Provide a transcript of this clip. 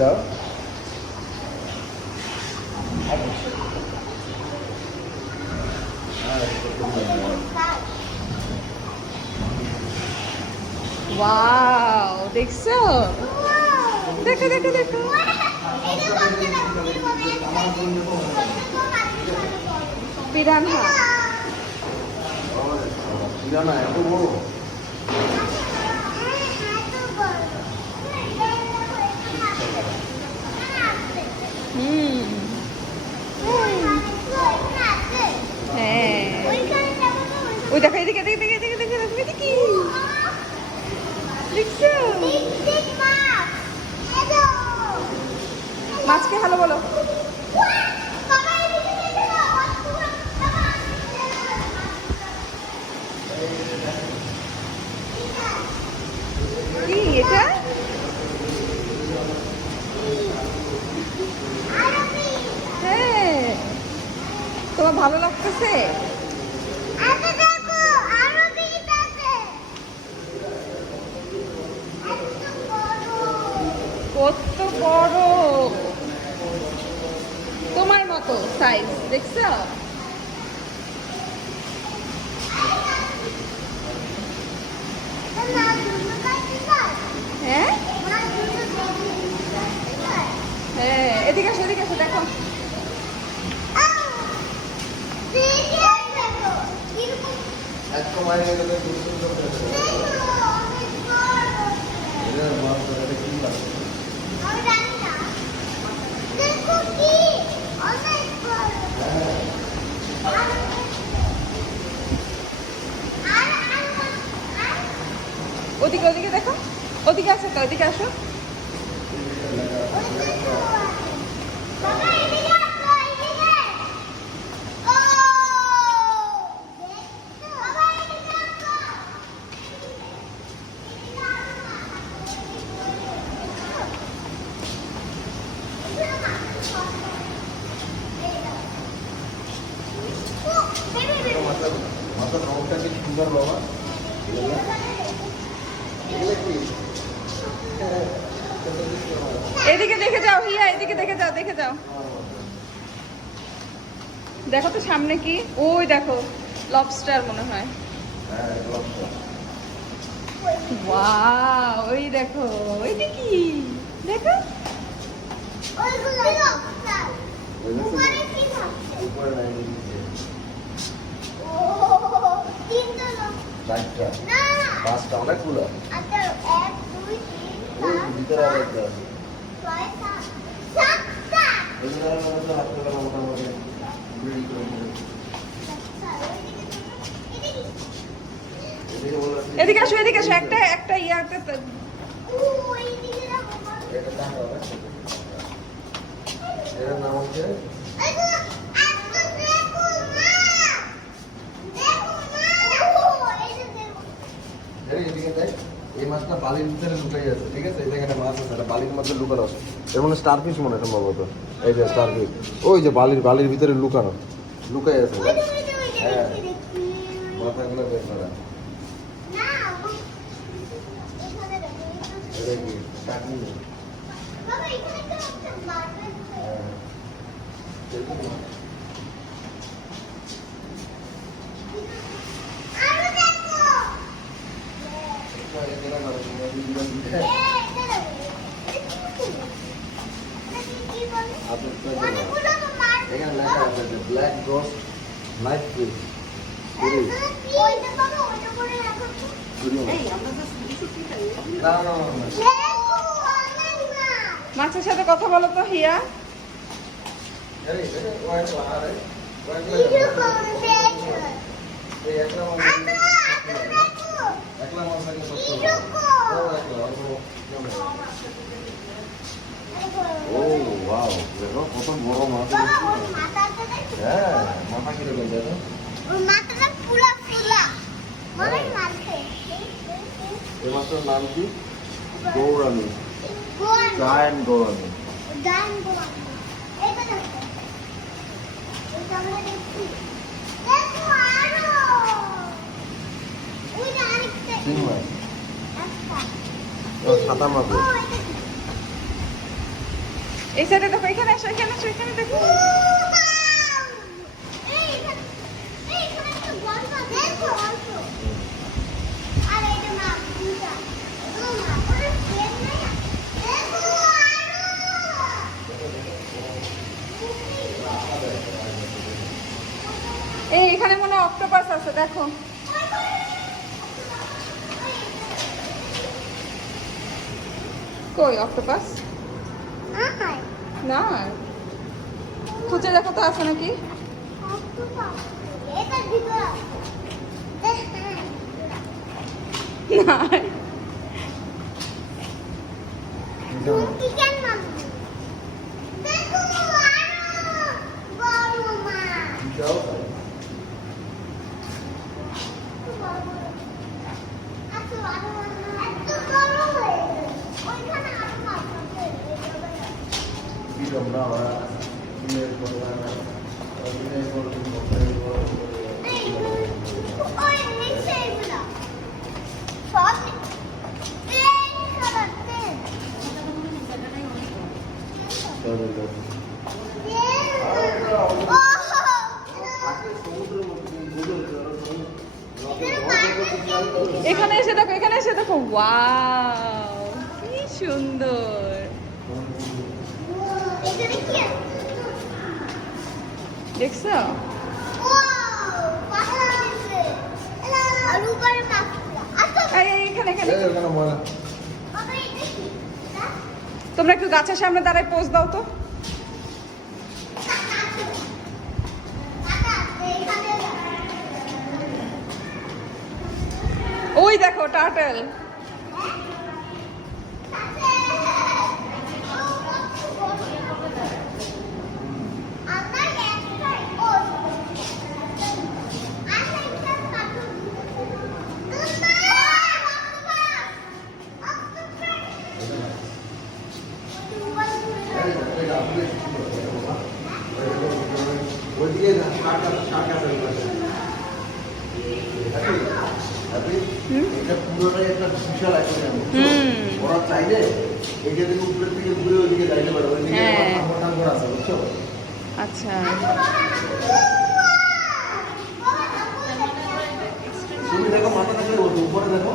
যাও। ওয়াও, দেখছো? দেখো দেখো দেখো। পিরানহা। পিরানহা এত বড়? হ্যাঁ, ওই দেখো, এদিকে এদিকে এদিকে এদিকে এদিকে এদিকে এদিকে। দেখছো? মাছকে হ্যালো বলো। কি এটা? হ্যাঁ, তোমার ভালো লাগতেছে? কত বড়, তোমার মতো সাইজ, দেখছো? হ্যাঁ হ্যাঁ, এদিকে আসো এদিকে আসো, দেখো। ওদিকে ওদিকে দেখো, ওদিকে আছে তো, ওদিকে আসো। মাথার রংটা কি সুন্দর বাবা। এদিকে দেখে যাও হিয়া, এদিকে দেখে যাও, দেখে যাও। দেখো তো সামনে কি, ওই দেখো লবস্টার মনে হয়। ওয়াও, ওই দেখো, ওইটা কি দেখো। পাঁচটা অনেকগুলো ভিতরে আরেকটা আছে। এদিকে আসো এদিকে আসো, একটা একটা ইয়াতে এর নাম হচ্ছে এই মাছটা বালির ভিতরে লুকাই আছে, ঠিক আছে? এখানে মাছ আছে, বালির মধ্যে লুকানো আছে। এর মনে স্টারফিশ মনে হয় সম্ভবত। এই যে স্টারফিশ, ওই যে বালির ভিতরে লুকানো, লুকাই আছে। হ্যাঁ, মাথাগুলো বের করা। এটা কি টাকি? এখানে লেখা আছে যে ব্ল্যাক গোস্ট নাইট ফিশ। মাছের সাথে কথা বলো তো হিয়া। ও ওয়াও, দেখো কত বড় মাছ। হ্যাঁ, মাথা কিরকম দেখো। এই মাছটার নাম কি? গৌরানি, জায়ান্ট গৌরানি। সাদা মাছ। এই সাইডে দেখো, এখানে আসো, এখানে আসো, এখানে দেখো। এই এখানে মনে হয় অক্টোপাস আছে, দেখো। কই অক্টোপাস? না, খুঁজে দেখো তো আছে নাকি। না, এখানে এসে দেখো, এখানে এসে দেখো। ওয়াও, কি সুন্দর। দেখছো? এখানে এখানে তোমরা একটু গাছের সামনে দাঁড়ায় পোজ দাও তো। ওই দেখো টার্টল। পুরোটাই একটা বিশাল অ্যাকোয়ারিয়াম। ওরা চাইলে এইটা থেকে উপরের দিকে ঘুরে ওইদিকে যাইতে পারে, ওইদিকে ঠাকুর আছে, বুঝছো? আচ্ছা, তুমি দেখো মাথা থাকলে উপরে দেখো।